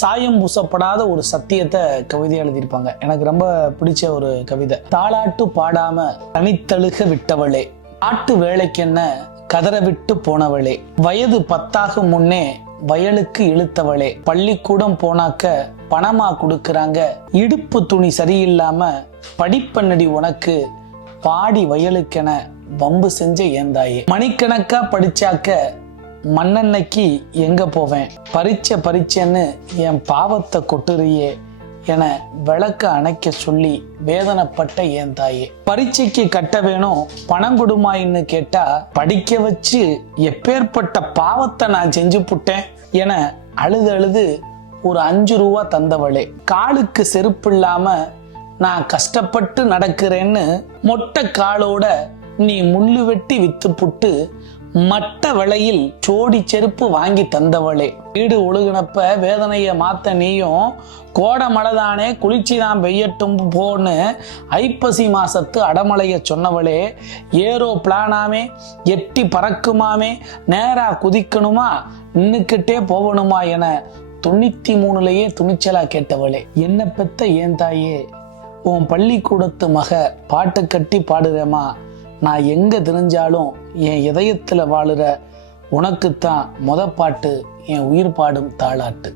சாயம் பூசப்படாத ஒரு சத்தியத்தை கவிதை எழுதியிருப்பாங்க. எனக்கு ரொம்ப பிடிச்ச ஒரு கவிதை. தாளாட்டு பாடாம தனித்தழுக விட்டவளே ஆட்டு வேலைக்கென்ன கதற விட்டு போனவளே வயது பத்தாகும் முன்னே வயலுக்கு இழுத்தவளே பள்ளிக்கூடம் போனாக்க பணமா கொடுக்கறாங்க இடுப்பு துணி சரியில்லாம படிப்பண்ணடி உனக்கு பாடி வயலுக்கென வம்பு செஞ்ச ஏந்தாயே. மணிக்கணக்கா படிச்சாக்க மண்ணன்னைக்கு எங்க போவேன்? பறிச்ச பறிச்சேன்னு என் பாவத்தை கொட்டுறியே என விளக்க அணைக்க சொல்லி வேதனைப்பட்ட என் தாயே. பரீட்சைக்கு கட்ட வேணும் பணம் கொடுமாயின்னு கேட்டா படிக்க வச்சு எப்பேற்பட்ட பாவத்தை நான் செஞ்சு புட்டேன் என அழுது அழுது ஒரு அஞ்சு ரூபா தந்தவளே. காலுக்கு செருப்பு இல்லாம நான் கஷ்டப்பட்டு நடக்கிறேன்னு மொட்டை காலோட நீ முள்ளு வெட்டி வித்து புட்டு மட்ட விலையில் சோடி செருப்பு வாங்கி தந்தவளே. வீடு ஒழுகுனப்ப வேதனைய மாத்த நீயும் கோடை மழைதானே குளிர்ச்சி தான் பெய்யட்டும் போன்னு ஐப்பசி மாசத்து அடமலைய சொன்னவளே. ஏரோ பிளானாமே எட்டி பறக்குமாமே நேரா குதிக்கணுமா நின்னுக்கிட்டே போகணுமா என தொண்ணூத்தி மூணுலயே துணிச்சலா கேட்டவளே. என்ன பெத்த ஏன் தாயே? உன் பள்ளிக்கூடத்து மக பாட்டு கட்டி பாடுறேமா நான் எங்கே தெரிஞ்சாலும் என் இதயத்தில் வாழுற உனக்குத்தான் முத பாட்டு என் உயிர் பாடும் தாளாட்டு.